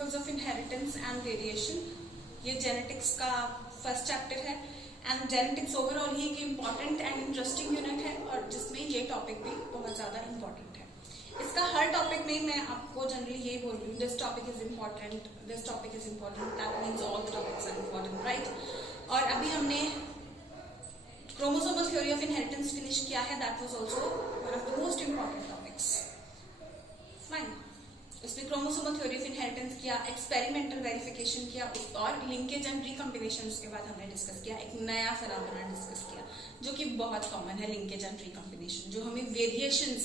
Principles of inheritance and variation. ये genetics का first chapter है एंड जेनेटिक्स ओवरऑल ही एक इम्पॉर्टेंट एंड इंटरेस्टिंग यूनिट है और जिसमें ये टॉपिक भी बहुत ज्यादा इम्पोर्टेंट है। इसका हर टॉपिक में मैं आपको जनरली यही बोल रही हूँ, this topic is important, this topic is important, that means all the topics are important, right. और अभी हमने chromosomal theory of inheritance finish किया है, that was also one of the most important topics. Fine, उसमें chromosomal theory of inheritance किया, experimental verification किया और linkage and recombination उसके बाद हमने डिस्कस किया। एक नया फिनोमेना डिस्कस किया जो कि बहुत कॉमन है, लिंकेज एंड रिकॉम्बिनेशन, जो हमें वेरिएशंस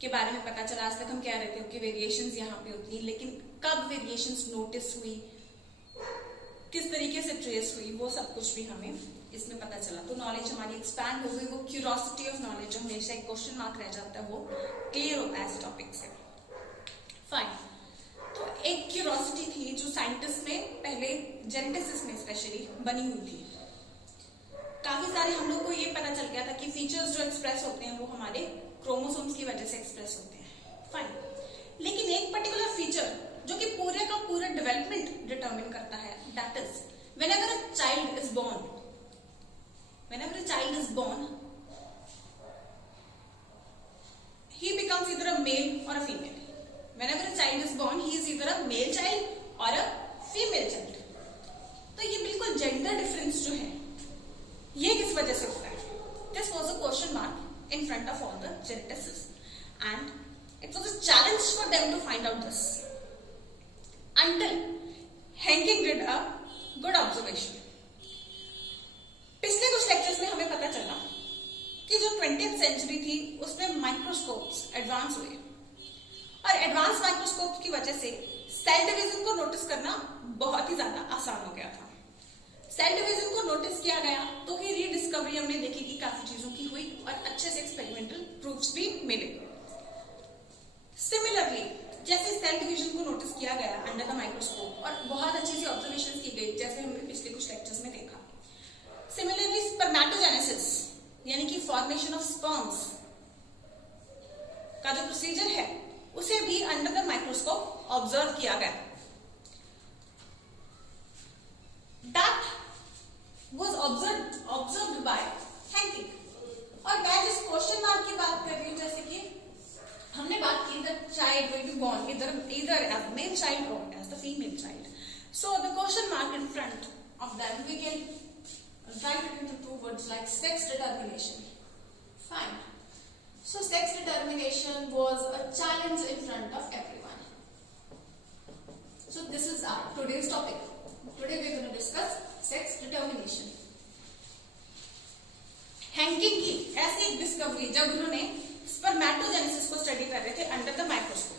के बारे में पता चला। आज तक हम कह रहे थे कि वेरिएशंस यहाँ पे होती है, लेकिन कब वेरिएशंस नोटिस हुई, किस तरीके से ट्रेस हुई, वो सब कुछ भी हमें इसमें पता चला। तो नॉलेज हमारी एक्सपैंड हो गई, वो क्यूरियोसिटी ऑफ नॉलेज जो हमेशा एक क्वेश्चन मार्क रह जाता है वो क्लियर होता है इस टॉपिक से। फाइन, तो एक क्यूरियोसिटी थी जो साइंटिस्ट में पहले जेनेटिसिस में स्पेशली बनी हुई थी। काफी सारे हम लोग को ये पता चल गया था कि फीचर्स जो एक्सप्रेस होते हैं वो हमारे क्रोमोसोम्स की वजह से एक्सप्रेस होते हैं। फाइन, लेकिन एक पर्टिकुलर फीचर जो कि पूरे का पूरा डेवलपमेंट डिटरमिन करता है, that is whenever a child is born, he becomes either a male or a female. Whenever a child is born, he is either a male child or a female child. तो ये बिल्कुल gender difference जो है ये किस वजह से होता है? This was a question mark in front of all the geneticists, and it was a challenge for them to find out this. Until Henking did a good observation. पिछले कुछ लेक्चर्स में हमें पता चला कि जो 20th सेंचुरी थी उसमें माइक्रोस्कोप्स एडवांस हुए और एडवांस माइक्रोस्कोप की वजह से सेल डिवीजन को नोटिस करना बहुत ही ज्यादा आसान हो गया था। सेल डिवीजन को नोटिस किया गया तो ही रीडिस्कवरी हमने देखी कि काफी चीजों की हुई और अच्छे से एक्सपेरिमेंटल प्रूफ्स भी मिले। सिमिलरली जैसे सेल डिवीजन को नोटिस किया गया अंडर द माइक्रोस्कोप और बहुत अच्छी सी ऑब्जर्वेशन की गई जैसे हमने पिछले कुछ लेक्चर्स में देखा। सिमिलरली स्पर्मेटोजेनेसिस यानी कि फॉर्मेशन ऑफ स्पर्म्स का जो प्रोसीजर है उसे भी अंडर द माइक्रोस्कोप ऑब्जर्व किया गया। That was observed bye Henking. और मैं जिस क्वेश्चन मार्क की बात कर रही हूं, जैसे कि हमने बात की the child will be born either as male child or as the female child. So the question mark in front of them we can write it into two words like sex determination. Fine. So sex determination was a challenge in front of everyone. So this is our today's topic. Today we are going to discuss sex determination. Henking की ऐसी एक discovery जब उन्होंने spermatogenesis को study कर रहे थे under the microscope.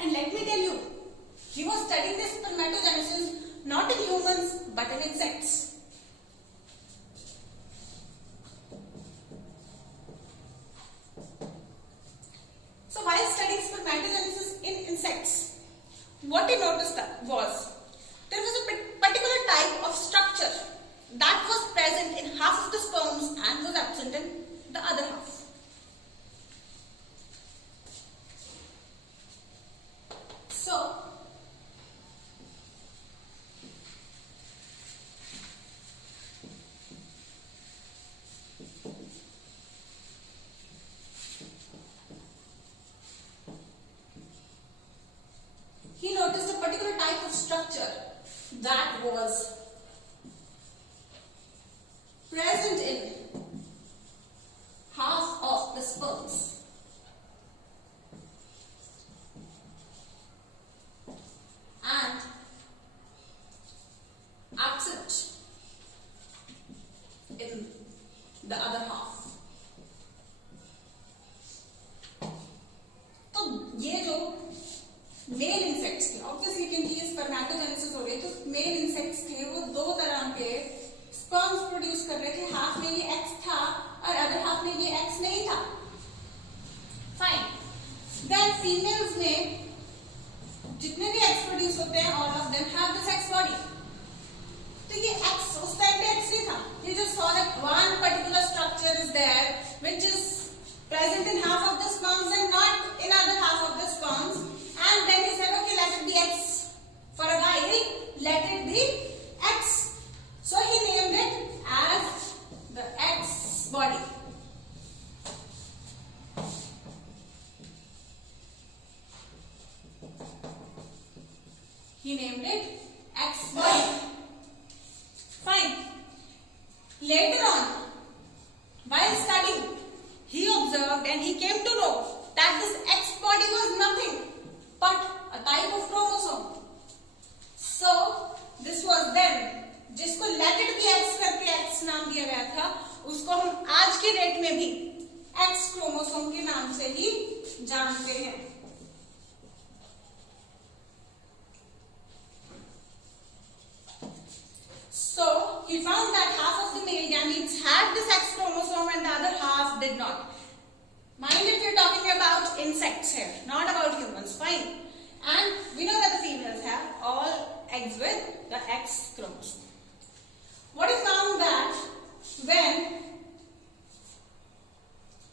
And let me tell you, he was studying this spermatogenesis not in humans but in insects. So while studying spermatogenesis in insects, what he noticed was there was a particular type of structure that was present in half of the sperms and was absent in the other half. So he noticed a particular type of structure that was present in half of the sperms and absent in the other half. तो ये जो mail insects थे, obviously क्योंकि ये spermatogenesis हो रही है तो मेल इंसेक्ट्स थे वो दो तरह के स्पर्म्स प्रोड्यूस कर रहे थे। हाफ में ये एक्स था और अदर हाफ में ये एक्स नहीं था। फाइन, देन फीमेल्स में जितने भी एक्स प्रोड्यूस होते हैं all of them have this x body. तो ये एक्स उस टाइम पे एक्स नहीं था, ये जो saw that one particular structure is there which is present in half of the sperms and not in other half of the sperms, and then he said okay, let it be x for a while, let it be x, so he named it as the X body. He named it X body. Fine. Later on, while studying, he observed and he came to know that this X body was nothing but a type of chromosome. So this was then, जिसको let it be X करके X नाम दिया गया था, उसको हम आज के डेट में भी X क्रोमोसोम के नाम से ही जानते हैं। So he found that half of the male gametes had this X chromosome and the other half did not. Mind if you're talking about insects here, not about humans, fine. And we know that the females have all eggs with the X chromosome. What he found that when,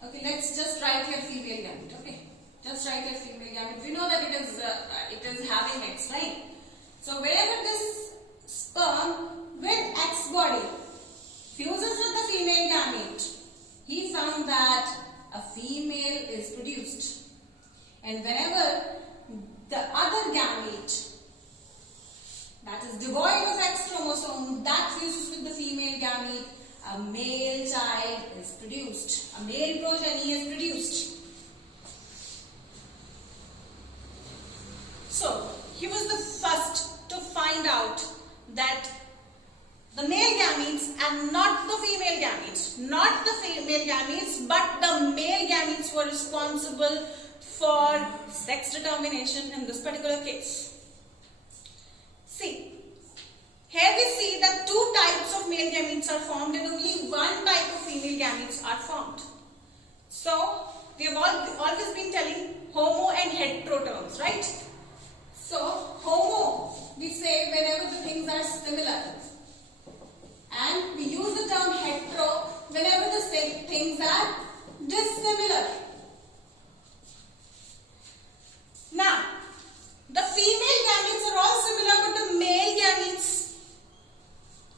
okay, let's just write here female gamete, okay? Just write here female gamete. We know that it is having X, right? So wherever this sperm with X body fuses with the female gamete, he found that a female is produced, and whenever the other gamete that is devoid of X chromosome that fuses with the female gamete, a male child is produced, a male progeny is produced. So he was the first to find out that the male gametes and not the female gametes, not the female gametes, but the male gametes were responsible for sex determination in this particular case. See, here we see that two types of male gametes are formed and only one type of female gametes are formed. So, we have always been telling homo and hetero terms, right? So, homo, we say whenever the things are similar. And we use the term hetero whenever the things are dissimilar. Now, the female gametes are all similar, but the male gametes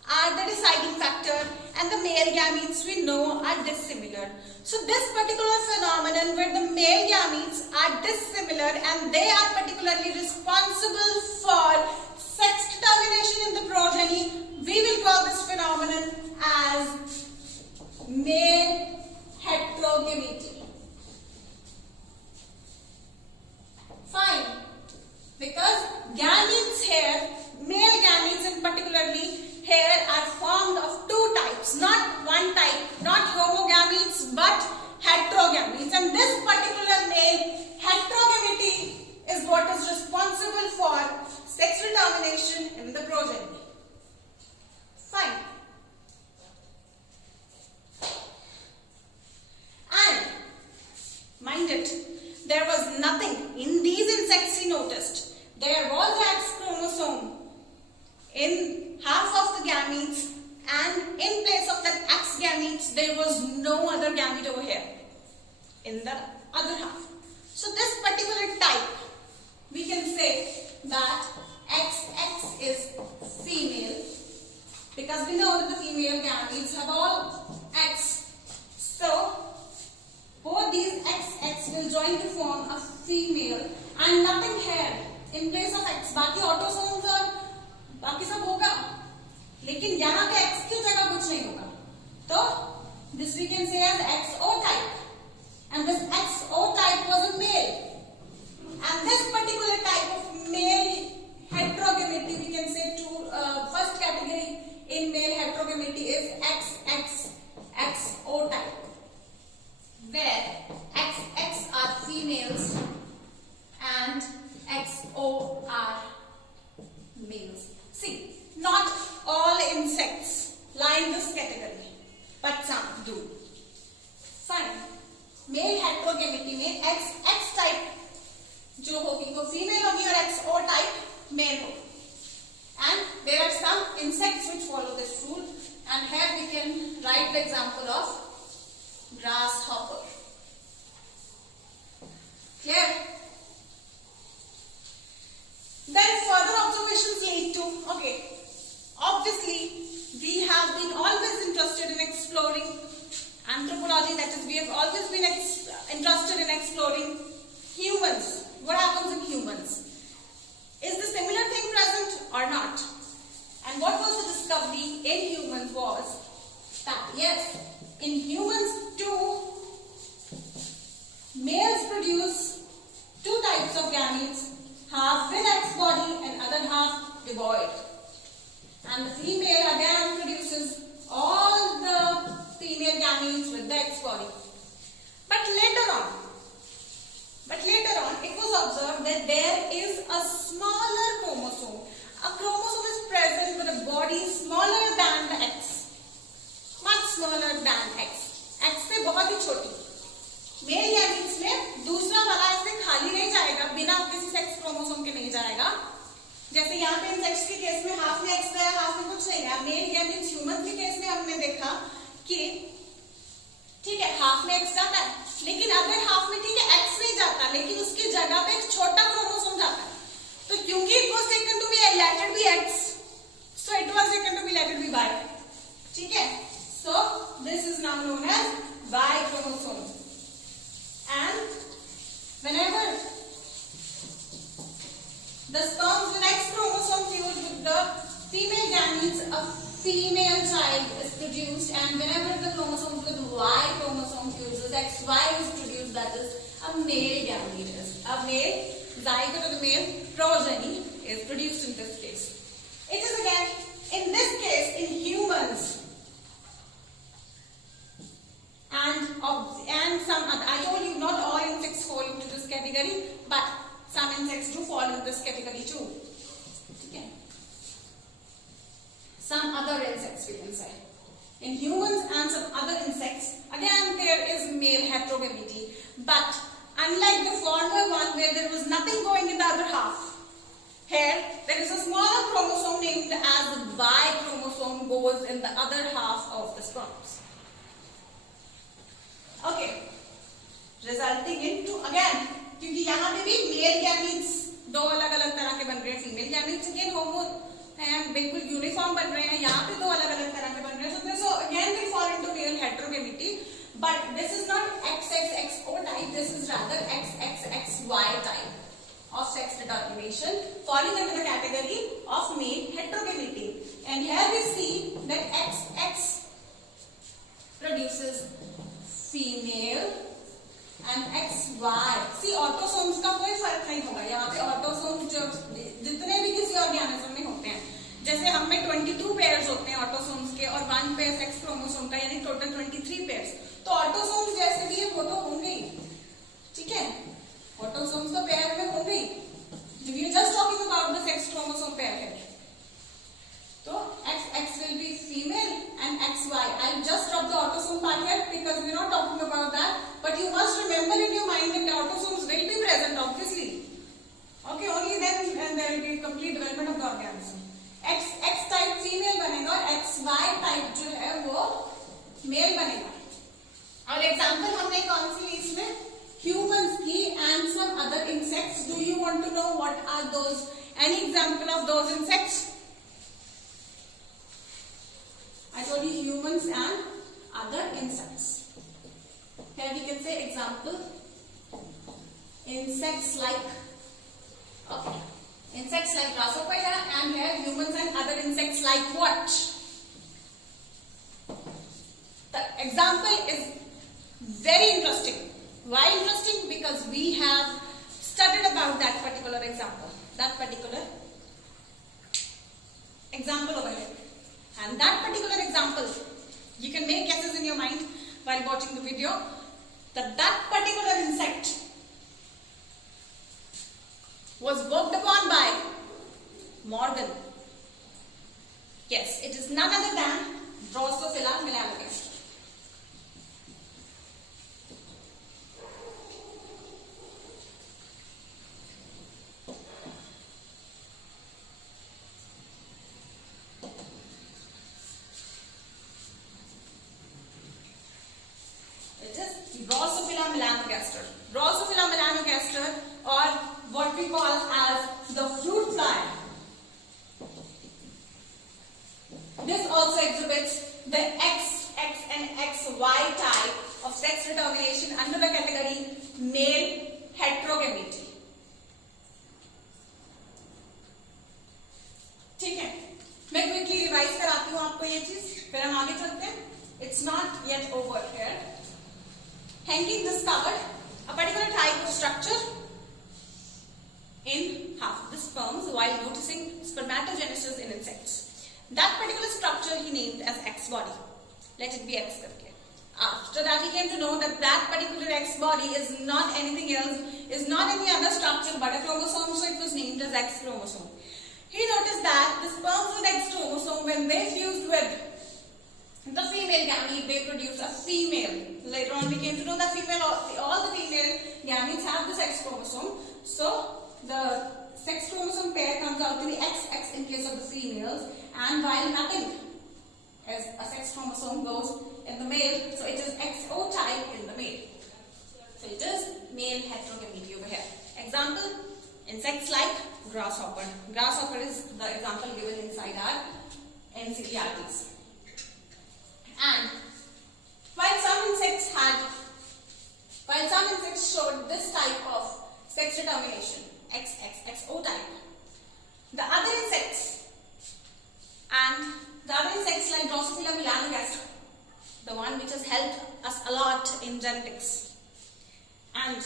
are the deciding factor, and the male gametes we know are dissimilar. So this particular phenomenon where the male gametes are dissimilar and they are particularly responsible for sex determination in the progeny, we will call this phenomenon as male heterogamety. Fine. Because gametes here, male gametes in particularly here are formed of two types, not one type, not homogametes but heterogametes, and this particular male heterogamety is what is responsible for sex determination in the progeny. Fine. And mind it, there was nothing in these insects he noticed. There was the X chromosome in half of the gametes, and in place of that X gametes there was no other gamete over here in the other half. So this particular type, we can say that XX is female, because we know that the female gametes have all X. So both these XX will join to form a female, and nothing here in place of X. बाकी autosomes और बाकी सब होगा, लेकिन यहाँ पे X की जगह कुछ नहीं होगा. तो this we can say as XO type, and this XO type was a male, and this particular type of male heterogamety we can say first category in male heterogamety is XO type, where XX are females and XO are males. See, not all insects lie in this category, but some do. Fine. Male heterogamety में X type जो होगी वो female होगी और XO type mail होगी. And there are some insects which follow this rule, and here we can write the example of grasshopper. Clear? Then further observations lead to, okay, obviously we have been always interested in exploring anthropology, that is, we have always been interested in exploring humans. What happens in humans? Is the similar thing present or not? And what was the discovery in humans was that yes, in humans too, males produce two types of gametes, half with X body and other half devoid. And the female again produces all the female gametes with the X body. But later on, it was observed that there is a smaller chromosome. A chromosome is present with a body smaller than the X. Much smaller than X. X से बहुत ही छोटी. Male gametes में दूसरा वाला ऐसे खाली नहीं जाएगा, बिना किसी सेक्स क्रोमोसोम के नहीं जाएगा. जैसे यहाँ पे इंसेक्ट्स के केस में हाफ में X गया, हाफ में कुछ नहीं गया. मेल गैमेट्स ह्यूमन के केस में हमने देखा कि ठीक है हाफ में X जाता है, लेकिन अगर हाफ में ठीक है X नहीं जाता, लेकिन उसकी जगह पे एक छोटा क्रोमोसोम जाता है. तो क्योंकि it was taken to be let it be X, so it was taken to be let it be Y. ठीक है, so this is now known as Y chromosome. And whenever the sperms with X chromosome fuse with the female gametes, a female child is produced, and whenever the chromosomes with Y chromosome fuses, XY is produced, that is a male gamete. A male zygote of the male progeny is produced in this case. It is again, in this case, in humans and some other. I told you not all insects fall into this category, but some insects do fall in this category too. Okay. Some other insects we can say. In humans and some other insects, again there is male heterogamity, but unlike the former one where there was nothing going in the other half, here there is a smaller chromosome named as Y chromosome goes in the other half of the sperms. Okay, resulting into again, क्योंकि यहाँ पे भी male gametes दो अलग अलग तरह के बन रहे हैं, फीमेल गैमीट्स अगेन होमो हैं, बिल्कुल यूनिफॉर्म बन रहे हैं, यहाँ पे दो अलग अलग तरह के बन रहे हैं. So again we fall into male heterogamity, but this is not XXXO type, this is rather XXXY type of sex determination, falling under the category of male heterogamity. And here we see that XX produces female and XY. See, autosomes का कोई फर्क नहीं होगा. यहाँ पे autosomes जो जितने भी किसी ऑर्गेनिज्म में होते हैं, जैसे हम में 22 पेयर्स होते हैं ऑटोसोम्स के और 1 पेयर सेक्स क्रोमोसोम का, यानी टोटल 23 पेयर्स. तो ऑटोसोम्स जैसे भी वो तो होंगे ही. ठीक है, ऑटोसोम्स तो पेयर में होंगे ही. We are just talking about the sex chromosome pair है. तो XX will be female and XY. I'll just drop the autosome part here because we're not talking about that. But you must remember in your mind that autosomes will be present, obviously. Okay, only then there will be complete development of the organism. XX type female बनेगा और XY type जो है वो male बनेगा. और example हमने कौन सी ली इसमें? Humans की and some other insects. Do you want to know what are those? Any example of those insects? I told you humans and other insects. Here we can say example, insects like, okay, insects like grasshopper here, and here humans and other insects like what? The example is very interesting. Why interesting? Because we have studied about that particular example over here. And that particular example, you can make guesses in your mind while watching the video, that particular insect was worked upon by Morgan. Yes, it is none other than Drosophila melanogaster. Drosophila melanogaster. Drosophila melanogaster, or what we call as the fruit fly. This also exhibits the XX and XY type of sex determination under the category male heterogamity. ठीक है, मैं quickly revise कराती हूँ आपको ये चीज, फिर हम आगे चलते हैं. It's not yet over here. Hanging discovered a particular type of structure in half of the sperms while noticing spermatogenesis in insects. That particular structure he named as X body. Let it be X करके. After that he came to know that that particular X body is not anything else, is not any other structure but a chromosome, so it was named as X chromosome. He noticed that the sperms with X chromosome, when they fused with the female gamete, they produce a female. Later on we came to know that all the female gametes have this X chromosome. So the sex chromosome pair comes out to be XX in case of the females, and while nothing as a sex chromosome goes in the male, so it is XO type in the male. So it is male heterogamity over here. Example, insects like grasshopper. Grasshopper is the example given inside our NCERTs. And while some insects showed this type of sex determination, XXXO type, the other insects like Drosophila melanogaster, the one which has helped us a lot in genetics, and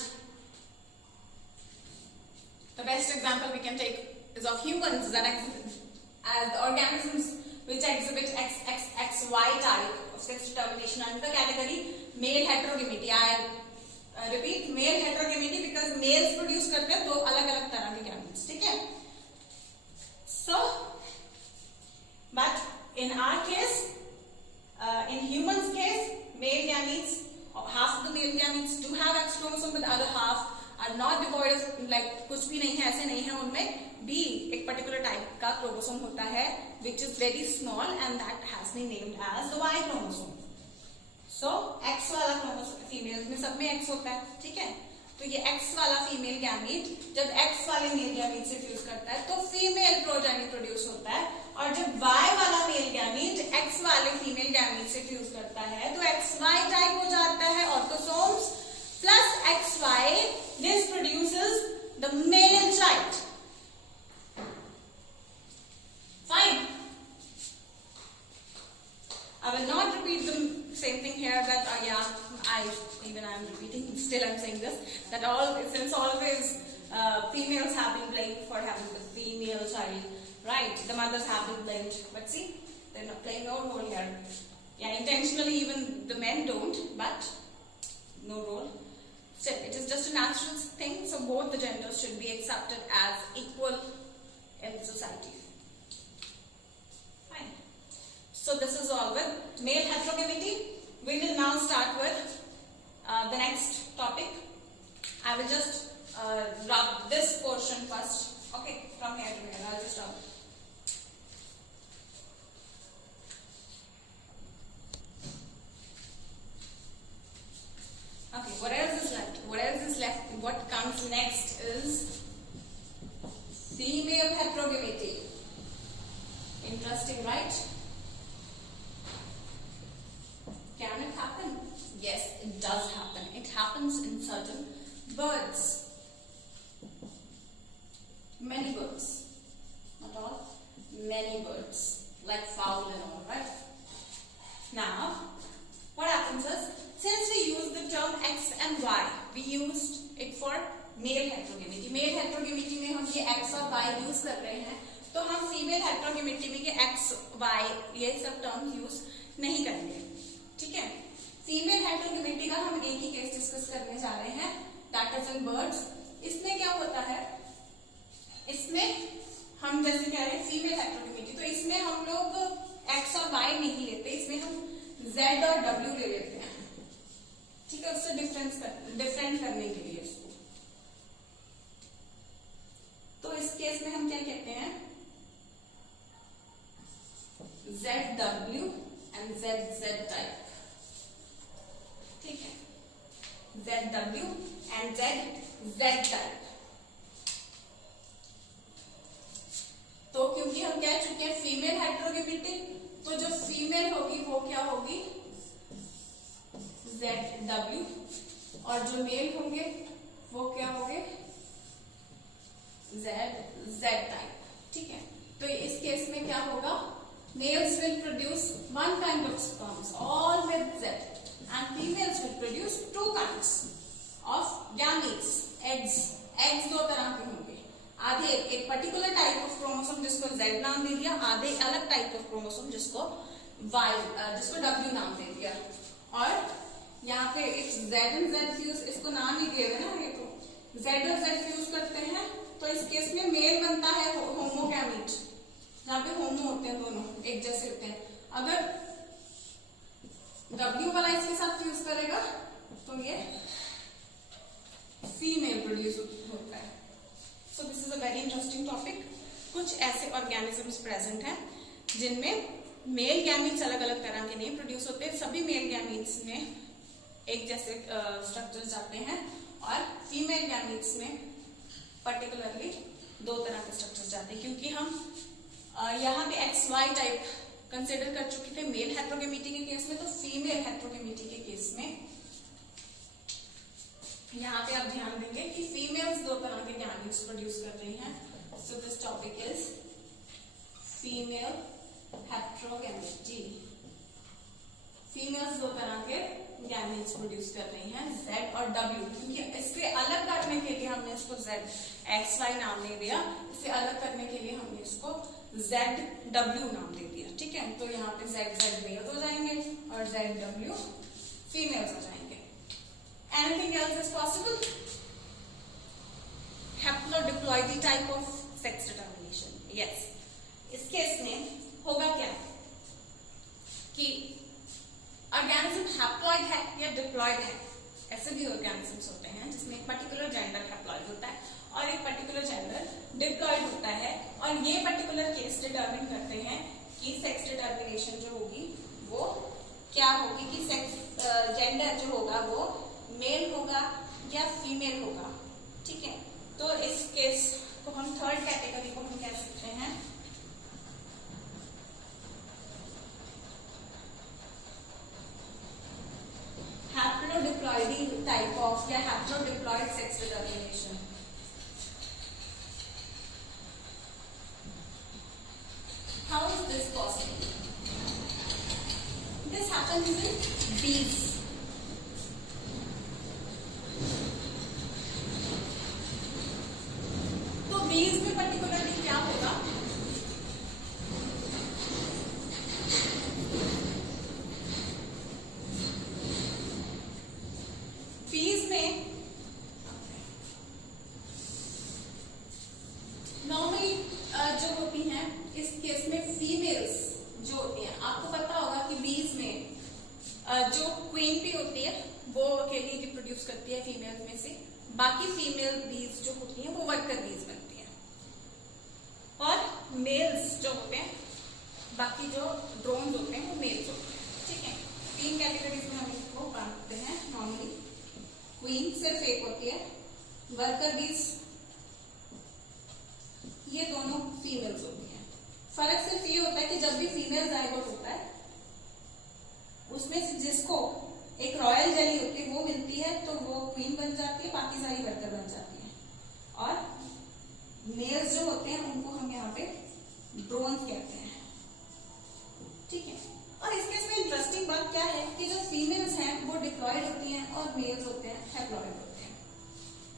the best example we can take is of humans, that as the organisms which exhibit XXXY type of sex determination under the category male heterogamity. I repeat, male heterogamity because males produce करते हैं दो अलग-अलग तरह के gametes, ठीक है? So, but in our case, in humans case, male gametes, half of the male gametes do have X chromosome, but the other half are not devoid of, like कुछ भी नहीं है, ऐसे नहीं है, उनमें भी एक particular type का chromosome होता है, which is very small and that has been named as the Y chromosome. So X वाला chromosome females में सब में X होता है, ठीक है? तो ये X वाला female gamete जब X वाले male gamete से fuse करता है तो female progeny produce होता है, और जब Y वाला male gamete X वाले female gamete से fuse करता है तो XY type हो जाता है, autosomes plus XY, this produces the male child. Fine. I will not repeat the same thing here that I am repeating, still I am saying this, that since always females have been blamed for having the female child, right? The mothers have been blamed, but see, they are not playing no role here. Yeah, intentionally even the men don't, but no role. Still, it is just a natural thing, so both the genders should be accepted as equal in the society. Fine. So this is all with male heterogamity. We will now start with the next topic. I will just rub this portion first. Okay, from here to here, I'll just rub. Okay, what else is left? What else is left? What comes next is female heterogamity. Interesting, right? Can it happen? Yes, it does happen. It happens in certain birds. Many birds. Not all. Many birds. Like fowl and all, right? Now, what happens is, since we use the term X and Y, we used it for male heterogamity. Male heterogamity में हम ये X और Y use कर रहे हैं, तो हम female heterogamity में ये X, Y ये सब terms use नहीं करेंगे, ठीक है? Female heterogamity का हम एक ही केस डिस्कस करने जा रहे हैं, that is in birds. इसमें क्या होता है? इसमें हम जैसे कह रहे हैं female heterogamity, तो इसमें हम लोग X और Y नहीं लेते, इसमें हम Z और W ले लेते हैं, ठीक है? उससे डिफरेंट करने के लिए इसको. तो इस केस में हम क्या कहते हैं? ZW and ZZ टाइप, ठीक है? And Z Z type. तो क्योंकि हम कह चुके हैं फीमेल हेटेरोगेमिटी, तो जो फीमेल होगी वो क्या होगी ZW, और जो मेल होंगे वो क्या होंगे Z टाइप। ठीक है, तो इस केस में क्या होगा, males will produce one kind of sperms all with Z and females will produce two kinds of gametes eggs. Eggs दो तरह के होंगे, आधे एक पर्टिकुलर टाइप ऑफ क्रोमोसोम जिसको Z नाम दे दिया, आधे अलग टाइप ऑफ क्रोमोसोम जिसको W नाम दे दिया। और यहाँ पे एक Z एंड Z फ्यूज, इसको नाम ही दिए हुए ना, ये तो Z और Z फ्यूज करते हैं, तो इस केस में मेल बनता है होमोगैमीट, जहाँ पे होमो होते हैं, दोनों एक जैसे होते हैं। अगर W वाला इसके साथ फ्यूज करेगा तो ये फीमेल प्रोड्यूस होता है। So this is a very interesting topic. कुछ ऐसे ऑर्गेनिजम्स प्रेजेंट हैं जिनमें मेल गैमीट्स अलग अलग तरह के नहीं प्रोड्यूस होते, सभी मेल गैमीट्स में एक जैसे स्ट्रक्चर्स जाते हैं, और फीमेल गैमीट्स में पर्टिकुलरली दो तरह के स्ट्रक्चर्स जाते हैं। क्योंकि हम यहाँ पे XY टाइप कंसिडर कर चुके थे मेल हेटेरोगेमिटी के केस में, तो फीमेल हेटेरोगेमिटी के केस में यहाँ पे आप ध्यान देंगे कि फीमेल्स दो तरह के गैमीट्स प्रोड्यूस कर रही हैं। So this topic is female heterogamety. Females दो तरह के गैमीट्स प्रोड्यूस कर रही हैं, Z और W। क्योंकि इससे अलग करने के लिए हमने इसको XY नाम दे दिया, इससे अलग करने के लिए हमने इसको ZW नाम दे दिया। ठीक है, तो यहाँ पे Z मेल्स हो जाएंगे और ZW फीमेल्स हो जाएंगे। Anything else is possible? Haplodiploidy type of sex determination. Yes. इस केस में होगा क्या कि ऑर्गेनिज्म हैप्लॉइड है या डिप्लॉइड है। ऐसे भी ऑर्गेनिजम्स होते हैं जिसमें एक पर्टिकुलर जेंडर हैप्लॉइड होता है और एक पर्टिकुलर जेंडर डिप्लॉइड होता है, और ये पर्टिकुलर केस डिटरमिन करते हैं कि सेक्स डिटर्मिनेशन जो होगी वो क्या होगी, कि सेक्स जेंडर जो होगा वो मेल होगा या फीमेल होगा। ठीक है, तो इस केस को हम थर्ड कैटेगरी को हम कह सकते हैं हैप्लोडिप्लॉइडी टाइप ऑफ या haplodiploid sex determination. How is this possible? This happens in bees. तो बीज में पर्टिकुलरली क्या होगा, बीज में नॉर्मली जो होती हैं, इस केस में फीमेल्स जो होती हैं, आपको पता होगा कि बीज में जो क्वीन बी होती है वो अकेली रिप्रोड्यूस करती है फीमेल्स में से, बाकी फीमेल बीज जो होती हैं वो वर्कर बीज बनती हैं, और मेल्स जो होते हैं, बाकी जो ड्रोन्स होते हैं वो मेल्स होते हैं। ठीक है, तीन कैटेगरीज में हम इसको बांटते हैं नॉर्मली। क्वीन सिर्फ एक होती है, वर्कर बीज ये दोनों फीमेल्स होती हैं। फर्क सिर्फ ये होता है कि जब भी फीमेल जायगोट होता है उसमें से जिसको एक रॉयल जेली होती है वो मिलती है तो वो क्वीन बन जाती है, बाकी सारी वर्कर बन जाती है, और मेल्स जो होते हैं उनको हम यहाँ पे ड्रोन्स कहते हैं। ठीक है, और इस केस में इंटरेस्टिंग बात क्या है कि जो फीमेल्स हैं वो डिप्लॉयड होती हैं और मेल्स होते हैं हैप्लॉयड होते हैं।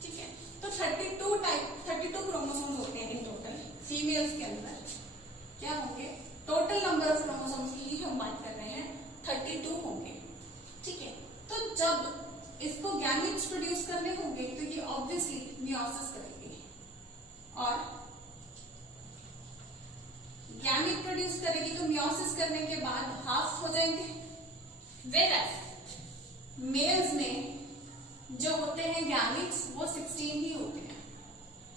ठीक है, तो 32 क्रोमोसोम्स होते हैं इन टोटल फीमेल्स के अंदर। क्या होंगे, टोटल नंबर ऑफ क्रोमोसोम्स की हम बात कर रहे हैं, 32 होंगे। ठीक है, तो जब इसको गैमीट्स प्रोड्यूस करने होंगे तो ये ऑब्वियसली मियोसिस करेंगे, और गैमीट प्रोड्यूस करेगी तो मियोसिस करने के बाद हाफ हो जाएंगे। वेराज मेल्स में जो होते हैं गैमीट्स वो 16 ही होते हैं,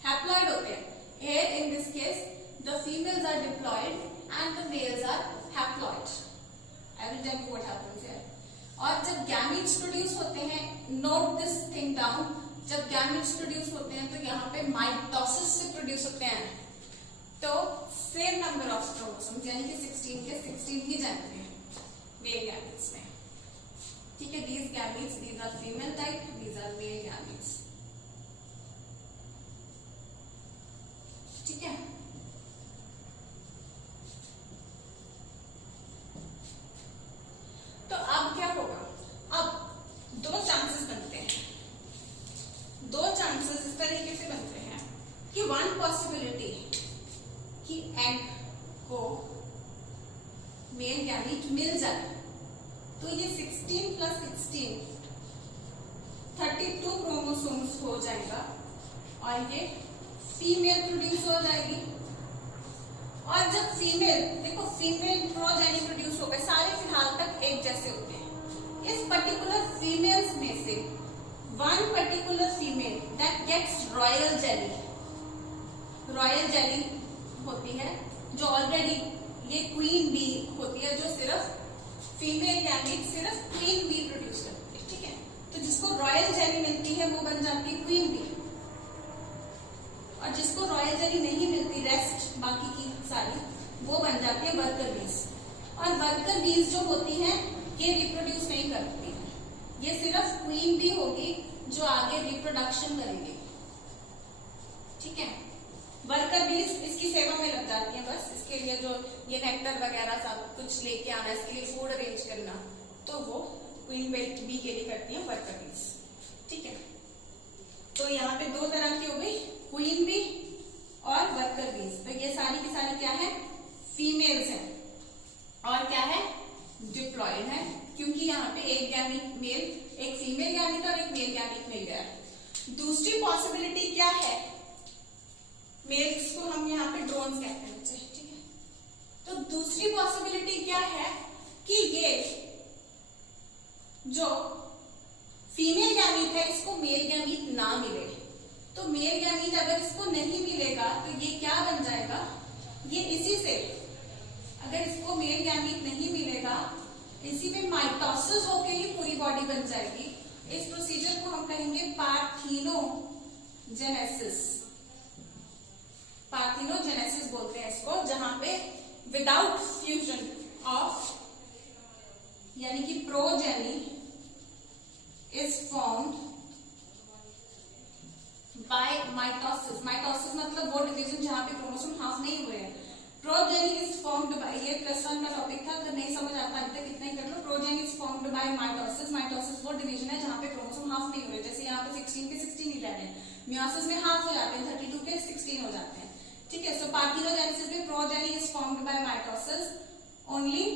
हैप्लॉइड होते हैं। Here in this case the females are diploid and the males are haploid. I will tell you what happens here. और जब गैमीट्स प्रोड्यूस होते हैं, नोट दिस थिंग डाउन, जब गैमेट्स प्रोड्यूस होते हैं तो यहाँ पे माइटोसिस से प्रोड्यूस होते हैं, तो सेम नंबर ऑफ क्रोमोसोम्स यानी कि 16 के 16 ही जानते हैं मेल गैमेट्स में। ठीक है, these gametes, these are female type, these are male gametes। ठीक है, तो अब क्या होगा, अब दो चांसेस बनते हैं, दो चांसेस इस तरीके से बनते हैं कि वन पॉसिबिलिटी कि एग को मेल गैमीट मिल जाए, तो ये 16 प्लस 16 32 क्रोमोसोम्स हो जाएगा और ये फीमेल प्रोड्यूस हो जाएगी। और जब फीमेल, देखो फीमेल प्रोजेनी प्रोड्यूस हो गए, सारे फिलहाल तक एक जैसे होते हैं। इस पर्टिकुलर फीमेल्स में से one particular female that gets royal jelly, royal jelly होती है जो ऑलरेडी ये क्वीन बी होती है, जो सिर्फ फीमेल गैमेट सिर्फ क्वीन बी प्रोड्यूस करती है। ठीक है, तो जिसको रॉयल जेली मिलती है वो बन जाती है क्वीन बी, और जिसको रॉयल जेली नहीं मिलती, रेस्ट बाकी की सारी, वो बन जाती है वर्कर बीज। और वर्कर बीज जो होती हैं ये रिप्रोड्यूस नहीं करती है, ये सिर्फ क्वीन बी होगी जो आगे रिप्रोडक्शन करेगी। ठीक है, वर्कर बीज इसकी सेवा में लग जाती है, बस इसके लिए जो ये नेक्टर वगैरह सब कुछ लेके आना, इसके लिए फूड अरेंज करना, तो वो क्वीन बी के लिए करती है वर्कर बीज। ठीक है, तो यहाँ पे दो तरह की हो गई, क्वीन बी और वर्कर बीज। तो ये सारी की सारी क्या है, फीमेल्स हैं, और क्या है, डिप्लॉयड है, क्योंकि यहाँ पे एक गैमीट मेल, एक फीमेल गैमीट और एक मेल गैमीट मिल गया है। दूसरी पॉसिबिलिटी क्या है, मेल्स को हम यहाँ पे ड्रोन्स कहते हैं बच्चे। ठीक है, तो दूसरी पॉसिबिलिटी क्या है कि ये जो फीमेल गैमीट है इसको मेल गैमीट ना मिले। तो मेल गैमीट अगर इसको नहीं मिलेगा तो ये क्या बन जाएगा, ये इसी से, अगर इसको मेल गैमीट नहीं मिलेगा, इसी में माइटोसिस होके ही पूरी बॉडी बन जाएगी। इस प्रोसीजर को हम कहेंगे पार्थिनोजेनेसिस, पार्थिनोजेनेसिस बोलते हैं इसको, जहां पे विदाउट फ्यूजन ऑफ यानी कि progeny is formed by mitosis. Mitosis मतलब वो डिवीजन जहां पे क्रोमोसोम हाफ नहीं हुए हैं। प्रोजेनी इज फॉर्म्ड बाय, ये +1 का टॉपिक था, अगर नहीं समझ आता अभी तक इतना ही कर लो। Progeny is formed by mitosis. Mitosis वो डिवीजन है जहां पे क्रोमोसोम हाफ नहीं हुए, जैसे यहाँ पे 16 के 16 ही रह रहे हैं, मियोसिस में हाफ हो जाते हैं, 32 के 16 हो जाते हैं। ठीक है, सो पार्थिनोजेनेसिस में progeny is formed by mitosis only,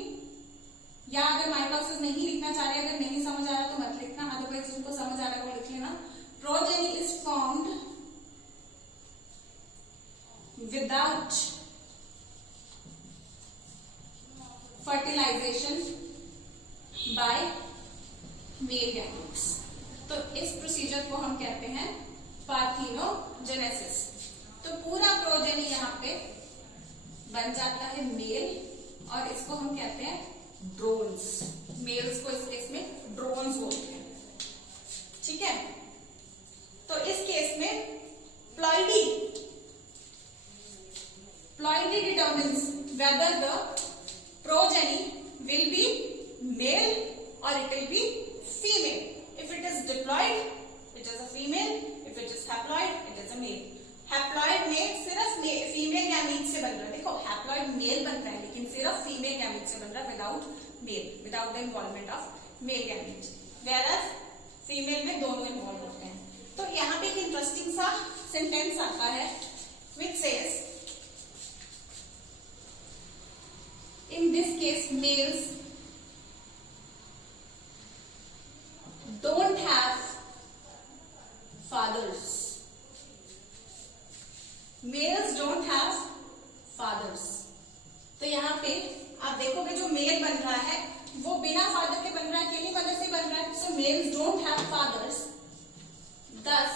या अगर माइटोसिस नहीं लिखना चाह रहे, अगर नहीं समझ आ रहा तो मत लिखना, अदरवाइज उनको समझ आ रहा है वो लिख लेना। Progeny is formed without fertilisation by male gametes. तो इस प्रोसीजर को हम कहते हैं पार्थिनोजेनेसिस। तो पूरा प्रोजेनी यहाँ पे बन जाता है मेल, और इसको हम कहते हैं ड्रोन्स। मेल्स को इस केस में ड्रोन्स बोलते हैं। ठीक है, तो इस केस में ploidy determines whether the progeny will be male or it will be female. If it is diploid, it is a female. If it is haploid, it is a male. Haploid में सिर्फ female gamete से बन रहा है, देखो haploid mail बन रहा है लेकिन सिर्फ फीमेल गैमीट से बन रहा है, without male, without the involvement of male gamete. Whereas female में दोनों इन्वॉल्व होते हैं। तो यहाँ पे एक इंटरेस्टिंग सा सेंटेंस आता है which says in this case males don't have fathers. Males don't have fathers. तो यहाँ पे आप देखोगे जो मेल बन रहा है वो बिना फादर के बन रहा है, अकेली मदर से बन रहा है। So males don't have fathers. Thus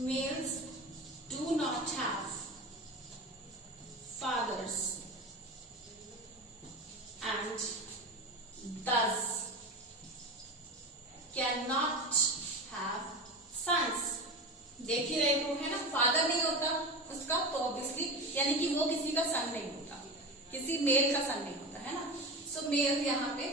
males do not have है ना, फादर नहीं होता उसका, तो ऑब्वियसली यानी कि वो किसी का सन नहीं होता, किसी मेल का सन नहीं होता, है ना। सो मेल यहाँ पे,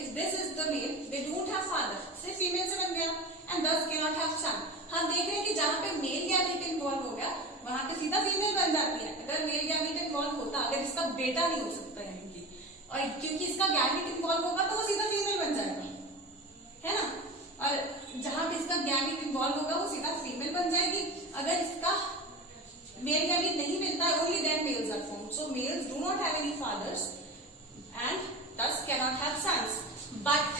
if this is the male, they don't have father, सिर्फ फीमेल से बन गया, एंड दस कैन नॉट हैव सन। हम देख रहे हैं कि जहां पे मेल गैमीट इन्वॉल्व हो गया वहां पे सीधा फीमेल बन जाती है। अगर मेल गैमीट इन्वॉल्व होता, अगर इसका बेटा नहीं हो सकता यानी कि, और क्योंकि इसका गैमीट इन्वॉल्व होगा तो वो सीधा फीमेल बन जाएगा, है ना। और जहां पे इसका गैमीट इन्वॉल्व होगा वो सीधा फीमेल बन जाएगी। अगर इसका मेल गैमीट नहीं मिलता, only then males are formed. So males do not have any fathers and thus cannot have sons, but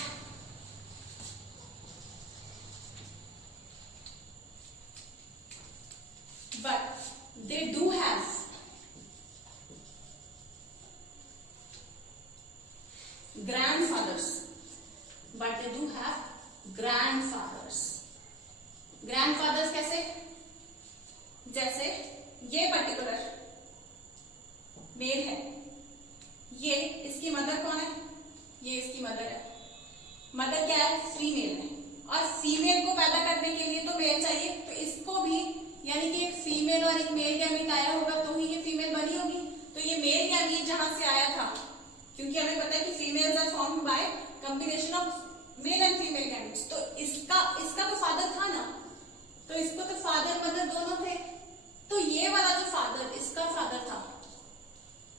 they do have grandfathers, but they do have grandfathers. grandfathers कैसे? जैसे ये particular mail है, ये इसकी mother कौन है? ये इसकी मदर है। मदर क्या है? फीमेल है। और फीमेल को पैदा करने के लिए तो मेल चाहिए, तो इसको भी यानी कि एक फीमेल और एक मेल गैमीट आया होगा तो ही ये फीमेल बनी होगी। तो ये मेल गैमीट जहां से आया था, क्योंकि हमें पता है कि females are formed by combination of male and female gametes, तो इसका तो फादर था ना, तो इसको तो फादर मदर दोनों थे, तो ये वाला जो फादर इसका फादर था,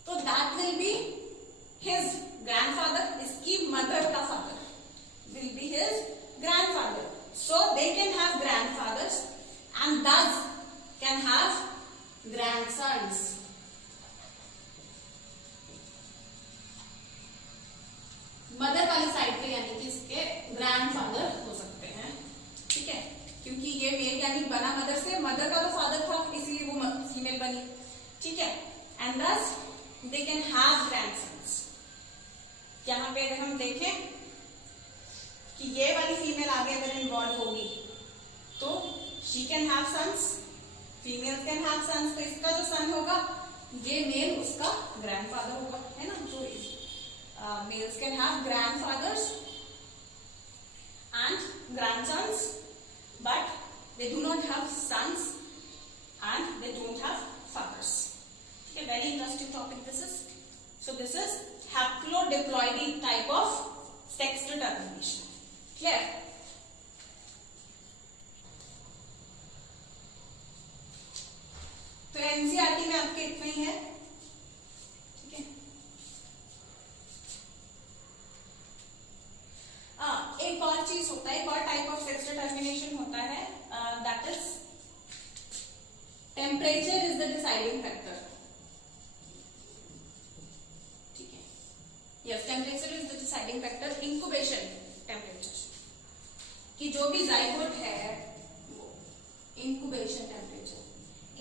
तो that will be his grandfather, इसकी मदर का father will be his grandfather. So they can have grandfathers and thus can have grandsons. Mother वाली साइड पे यानी कि इसके ग्रैंडफादर हो सकते हैं, ठीक है, क्योंकि ये मेल यानी बना मदर से, मदर का तो फादर था इसलिए वो फीमेल बनी, ठीक है। And thus they can have grandsons. यहाँ पे अगर हम देखें कि ये वाली फीमेल आगे अगर इन्वॉल्व होगी तो she can have sons, female can have sons, तो इसका जो सन होगा ये मेल उसका ग्रैंडफादर होगा, है ना। जो males can have grandfathers and grandsons, but they do not have sons and they don't have fathers. ठीक है, very interesting topic this is. So this is haplodiploidy type of sex determination. Clear? तो NCERT में आपके इतना ही है, ठीक है। एक और चीज होता है, एक और टाइप ऑफ सेक्स डिटर्मिनेशन होता है, that is temperature is the deciding factor. Yes, temperature is the deciding factor. Incubation temperature, कि जो भी जाइगोट है, incubation temperature.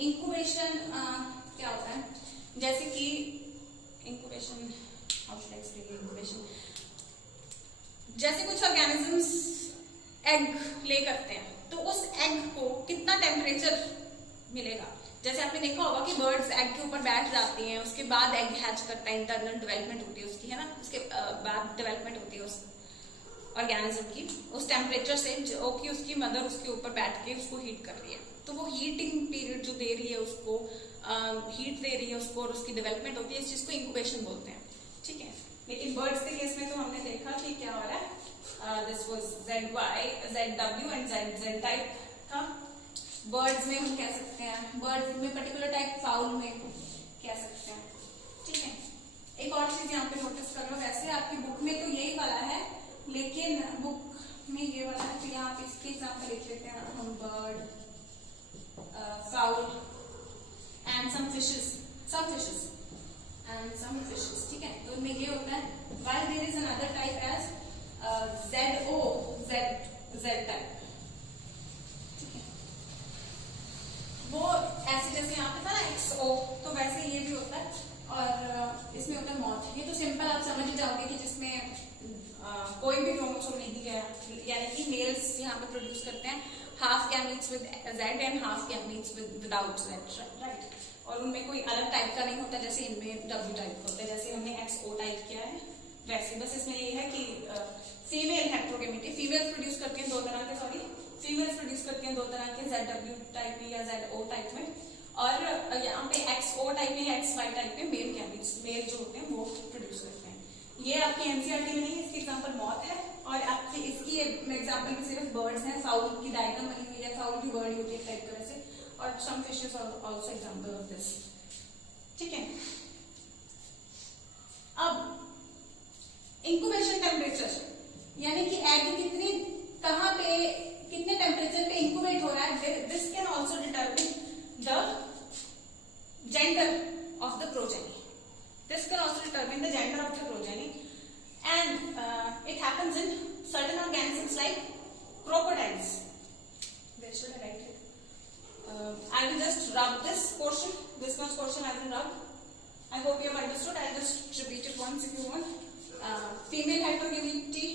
Incubation क्या होता है? जैसे कि incubation, how should I explain incubation? जैसे कुछ ऑर्गेनिजम्स एग ले करते हैं, तो उस एग को कितना टेम्परेचर मिलेगा? जैसे आपने देखा होगा कि बर्ड्स एग के ऊपर बैठ जाती हैं, उसके बाद एग हैच करता है, इंटरनल डेवलपमेंट होती है उसकी, है ना, उसके बाद डेवलपमेंट होती है उस ऑर्गेनिज्म की उस टेम्परेचर से, जो कि उसकी मदर उसके ऊपर बैठ के उसको हीट कर रही है। तो वो हीटिंग पीरियड जो दे रही है उसको, हीट दे रही है उसको, और उसकी डेवलपमेंट होती है, इस चीज को इंक्यूबेशन बोलते हैं, ठीक है। लेकिन बर्ड्स के केस में तो हमने देखा कि क्या हो रहा है, this was ZW and Z type था। बर्ड्स में हम कह सकते हैं, बर्ड्स में पर्टिकुलर टाइप, फाउल में कह सकते हैं, ठीक है। एक और चीज यहाँ पे नोटिस कर लो, वैसे आपकी बुक में तो यही वाला है, लेकिन बुक में ये वाला है, तो यहाँ पे इसके एग्जाम्पल लिख लेते हैं हम, bird, fowl and some fishes and some fishes, ठीक है। तो इनमें ये होता है, while there is another type as Z type, वो ऐसे जैसे यहाँ पे था ना XO, तो वैसे ये भी होता है, और इसमें होता है मॉथ। ये तो सिंपल आप समझ ही जाओगे कि जिसमें कोई भी क्रोमोसोम नहीं गया, यानी कि मेल्स यहाँ पे प्रोड्यूस करते हैं half gametes with Z and half gametes without Z, right. और उनमें कोई अलग टाइप का नहीं होता, जैसे इनमें W टाइप होता है, जैसे हमने XO टाइप किया है वैसे। बस इसमें ये है कि फीमेल हेट्रोगेमिटी, फीमेल्स प्रोड्यूस करती हैं दो तरह के, फीमेल्स प्रोड्यूस करती हैं दो तरह के, ZW टाइप में या ZO टाइप में, और यहाँ पे XO टाइप में या XY टाइप में मेल गैमीट्स, मेल जो होते हैं वो प्रोड्यूस करते हैं। ये आपकी एनसीईआरटी में नहीं है, इसकी एग्जांपल मॉथ है, और आपकी इसकी एग्जांपल में सिर्फ बर्ड्स हैं, फाउल की डायग्राम बनी हुई है, फाउल की बर्ड होती है टाइप तरह से, और some fishes are also example of this. ठीक है, अब इंक्यूबेशन टेम्परेचर, यानी कि एग कितनी कहां पे कितने टेम्परेचर पे इंक्यूबेट हो रहा है, this can also determine the gender of the progeny, this can also determine the gender of the progeny, and it happens in certain organisms like crocodiles. Where should I write it? I will just rub this portion, this much portion I will rub. I hope you have understood. I'll just repeat it once if you want. Female heterogeneity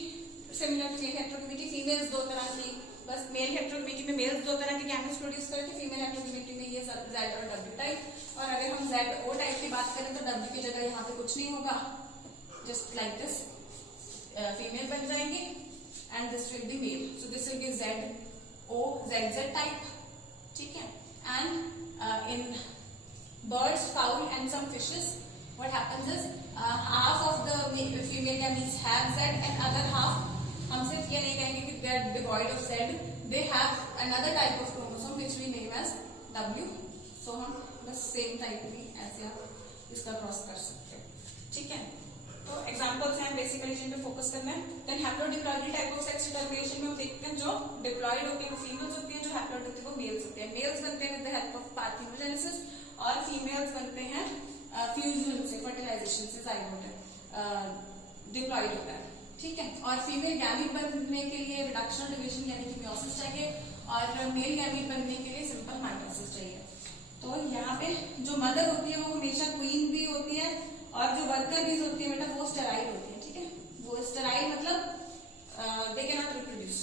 similar to male heterogeneity. Females दो तरह की, बस mail हेटेरोगेमिटी में mails दो तरह के gametes produce करते हैं, फीमेल हेटेरोगेमिटी में ये Z और W टाइप, और अगर हम ZO टाइप की बात करें तो W की जगह यहाँ पे कुछ नहीं होगा, जस्ट लाइक दिस फीमेल बन जाएंगे and this will be male, so this will be ZO ZZ type. ठीक है, and in birds, fowl and some fishes, what happens is half of the female gametes have Z and other half, हम सिर्फ ये नहीं कहेंगे कि they are devoid of Z, they have another type of chromosome which we name as W, so हम बस same type भी ऐसे आप इसका क्रॉस कर सकते हैं। ठीक है, तो एग्जांपल्स हैं बेसिकली जिन पे फोकस करना है। Then haplodiploid type of sex determination में हम देखते हैं जो डिप्लॉइड होती है वो फीमेल्स होती है, जो हैप्लॉइड होती है वो मेल्स होते हैं। मेल्स बनते हैं with the help of parthenogenesis और फीमेल्स बनते हैं फ्यूजन से, फर्टिलाइजेशन से, जाइगोट डिप्लॉइड होता है। ठीक है, और फीमेल गैमीट बनने के लिए रिडक्शनल डिवीजन यानी कि मियोसिस चाहिए, और मेल गैमीट बनने के लिए सिंपल माइटोसिस चाहिए। तो यहाँ पे जो मदर होती है वो हमेशा क्वीन भी होती है, और जो वर्कर बीज होती है बेटा वो स्टेराइल होती है। ठीक है, वो स्टेराइल मतलब दे कैन नॉट रिप्रोड्यूस,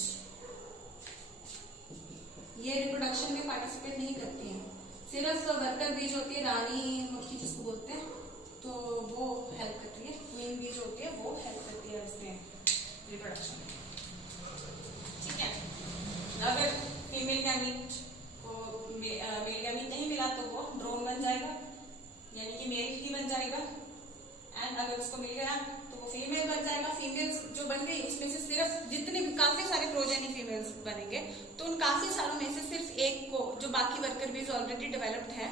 ये रिप्रोडक्शन में पार्टिसिपेट नहीं करती हैं, सिर्फ वर्कर बीज होती है, रानी मुर्गी जिसको बोलते हैं, तो वो हेल्प करती है, क्वीन बीज होती है वो हेल्प करती है इसमें रिप्रोडक्शन में। ठीक है, अगर फीमेल गैमीट को मेल गैमीट नहीं मिला तो वो ड्रोन बन जाएगा, यानी कि मेल ही बन जाएगा, एंड अगर उसको मिल गया तो वो फीमेल बन जाएगा। फीमेल्स जो बन गई उसमें से सिर्फ जितने भी काफी सारे प्रोजेनी फीमेल्स बनेंगे, तो उन काफी सारों में से सिर्फ एक को, जो बाकी वर्कर बीज ऑलरेडी डेवलप्ड है,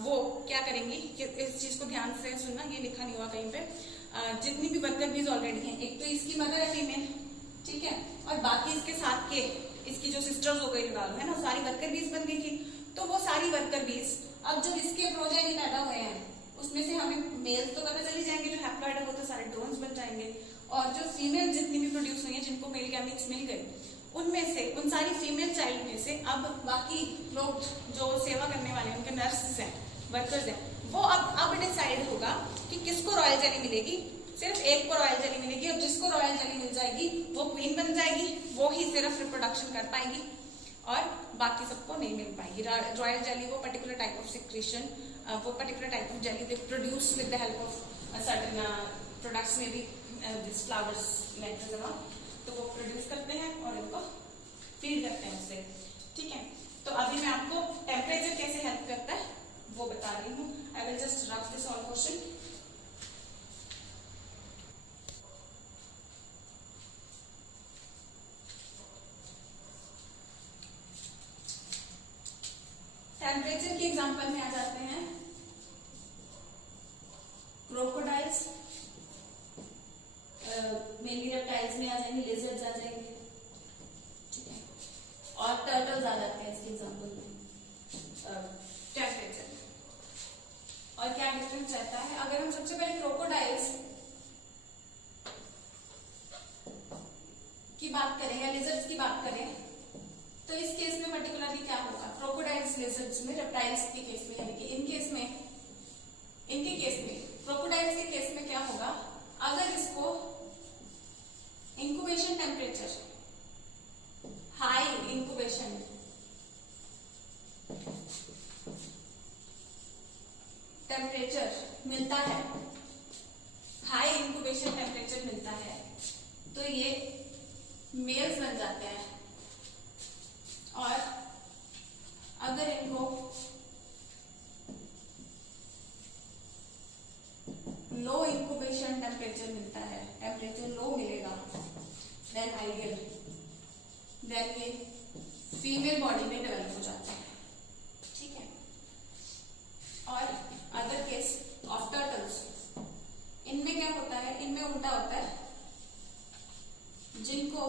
वो क्या करेंगी, इस चीज को ध्यान से सुनना, ये लिखा नहीं हुआ कहीं पे, जितनी भी वर्कर बीज ऑलरेडी हैं, एक तो इसकी मदर है फीमेल, ठीक है, और बाकी इसके साथ के इसकी जो सिस्टर्स हो गई लगा लो, है ना, सारी वर्कर बीज बन गई थी, तो वो सारी वर्कर बीज अब जब इसके प्रोजेनी पैदा हुए हैं उसमें से हमें मेल्स तो पता चली जाएंगे, जो हैप्लॉइड है वो तो सारे ड्रोन्स बन जाएंगे, और जो फीमेल जितनी भी प्रोड्यूस हुई है जिनको मेल गैमीट्स मिल गए, उनमें से उन सारी फीमेल चाइल्ड में से अब बाकी लोग जो सेवा करने वाले उनके नर्सेस हैं, वर्कर्स हैं, वो अब डिसाइड होगा कि किसको रॉयल जेली मिलेगी। सिर्फ एक को रॉयल जेली मिलेगी, और जिसको रॉयल जेली मिल जाएगी वो क्वीन बन जाएगी, वो ही सिर्फ रिप्रोडक्शन कर पाएगी और बाकी सबको नहीं मिल पाएगी रॉयल जेली। वो पर्टिकुलर टाइप ऑफ सिक्रीशन, वो particular type of jelly they produce with the help of certain products में भी दिस फ्लावर्स नेक्टर, तो वो प्रोड्यूस करते हैं और इनको फीड करते हैं उससे। ठीक है, तो अभी मैं आपको टेम्परेचर कैसे हेल्प करता है वो बता रही हूँ। I will just rub this all portion. Temperature की एग्जांपल में आ जाते हैं क्रोकोडाइल्स, मेनली रेप्टाइल्स में आ जाएंगे, लिजर्ड्स आ जाएंगे, ठीक है, और टर्टल्स आ जाते हैं इसके एग्जांपल में। टेम्परेचर और क्या डिफरेंस रहता है, अगर हम सबसे पहले क्रोकोडाइल्स की बात करें या लिजर्ड्स की बात करें, तो इस केस में पर्टिकुलरली क्या होगा, क्रोकोडाइल्स लिजर्ड्स में, रेप्टाइल्स के केस में, यानी कि इनके केस में क्रोकोडाइल्स के केस में क्या होगा, अगर इसको incubation temperature, high incubation temperature मिलता है, हाई इंक्यूबेशन टेम्परेचर मिलता है, तो ये मेल्स बन जाते हैं, और अगर इनको लो इंक्यूबेशन टेम्परेचर मिलता है, टेम्परेचर लो मिलेगा, देन आइडियल, देन ये फीमेल बॉडी में डेवलप हो जाता है, ठीक है। और अदर केस ऑफ टर्टल्स, इनमें क्या होता है, इनमें उल्टा होता है, जिनको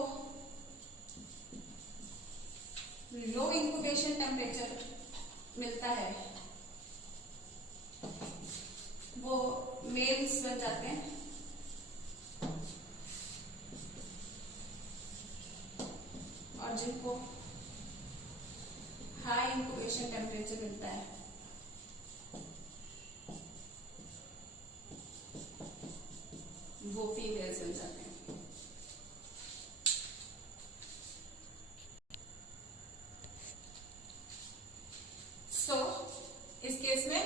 लो इंक्यूबेशन टेम्परेचर मिलता है वो मेल्स बन जाते हैं, और जिनको हाई इंक्यूबेशन टेम्परेचर मिलता है वो फीमेल्स बन जाते हैं। सो इस केस में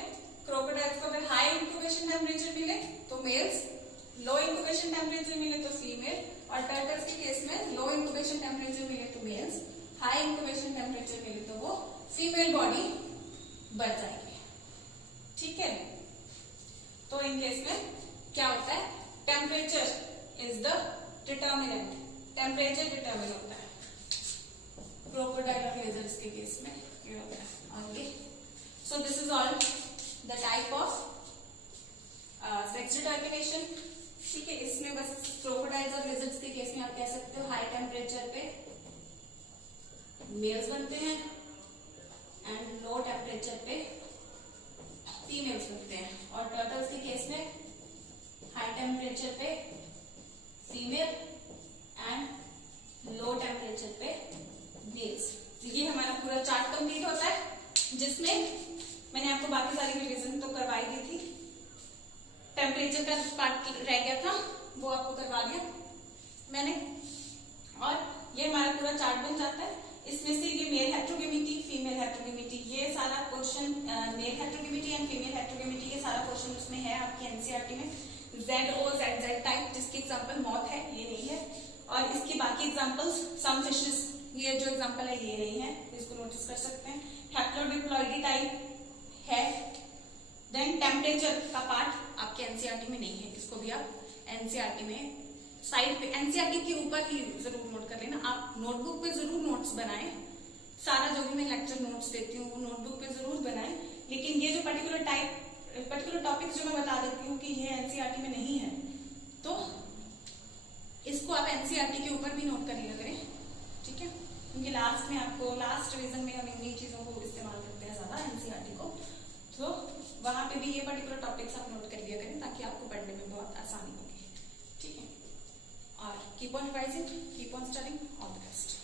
क्रोकोडाइल्स को अगर हाई इंक्यूबेशन टेम्परेचर मिले तो मेल्स, लो इंक्यूबेशन टेम्परेचर मिले तो फीमेल, और टर्टल्स के केस में लो इंक्यूबेशन टेम्परेचर मिले तो मेल्स, हाई इंक्यूबेशन टेम्परेचर मिले तो वो फीमेल बॉडी बन जाएगी, ठीक है। तो इन केस में क्या होता है, temperature is the determinant, temperature determine होता है क्रोकोडाइल और लेजर्स के केस में ये होता है। Okay, so this is all the type of sex determination, ठीक है। इसमें बस क्रोकोडाइल्स और लेजर्स के केस में आप कह सकते हो हाई टेम्परेचर पे मेल्स बनते हैं एंड लो टेम्परेचर पे फीमेल्स बनते हैं, और टर्टल्स के केस में हाई टेम्परेचर पे फीमेल एंड लो टेम्परेचर पे मेल्स। ये हमारा पूरा चार्ट कंप्लीट होता है, जिसमें मैंने आपको बाकी सारी रिवीजन तो करवाई दी थी, टेम्परेचर का पार्ट रह गया था वो आपको करवा दिया मैंने, और ये हमारा पूरा चार्ट बन जाता है। इसमें से ये मेल हेट्रोगेमिटी, फीमेल हेट्रोगेमिटी, ये सारा क्वेश्चन, मेल हेट्रोगेमिटी एंड फीमेल हेट्रोगेमिटी, ये सारा क्वेश्चन उसमें है आपकी एनसीईआरटी में। ZOZZ टाइप जिसकी एग्जांपल मॉथ है, ये नहीं है, और इसकी बाकी एग्जांपल्स सम फिशेस, ये जो एग्जांपल है ये नहीं है, इसको नोटिस कर सकते हैं। हैप्लोडिप्लॉइडी टाइप है, देन टेम्परेचर का पार्ट आपके एनसीईआरटी में नहीं है, इसको भी आप एनसीईआरटी में साइड पे, एनसीईआरटी के ऊपर ही जरूर नोट कर लेना। आप नोटबुक पे जरूर नोट्स बनाएं, सारा जो भी मैं लेक्चर नोट्स देती हूँ वो नोटबुक पे जरूर बनाएं, लेकिन ये जो पर्टिकुलर टॉपिक जो मैं बता देती हूँ कि ये एनसीईआरटी में नहीं है, तो इसको आप एनसीईआरटी के ऊपर भी नोट कर लिया करें, ठीक है, क्योंकि लास्ट में आपको, लास्ट रिवीजन में हम इन्हीं चीजों को इस्तेमाल करते हैं ज्यादा एनसीईआरटी को, तो वहां पे भी ये पर्टिकुलर टॉपिक्स आप नोट कर लिया करें ताकि आपको पढ़ने में बहुत आसानी होगी, ठीक है। और keep on revising, keep on studying, all the best.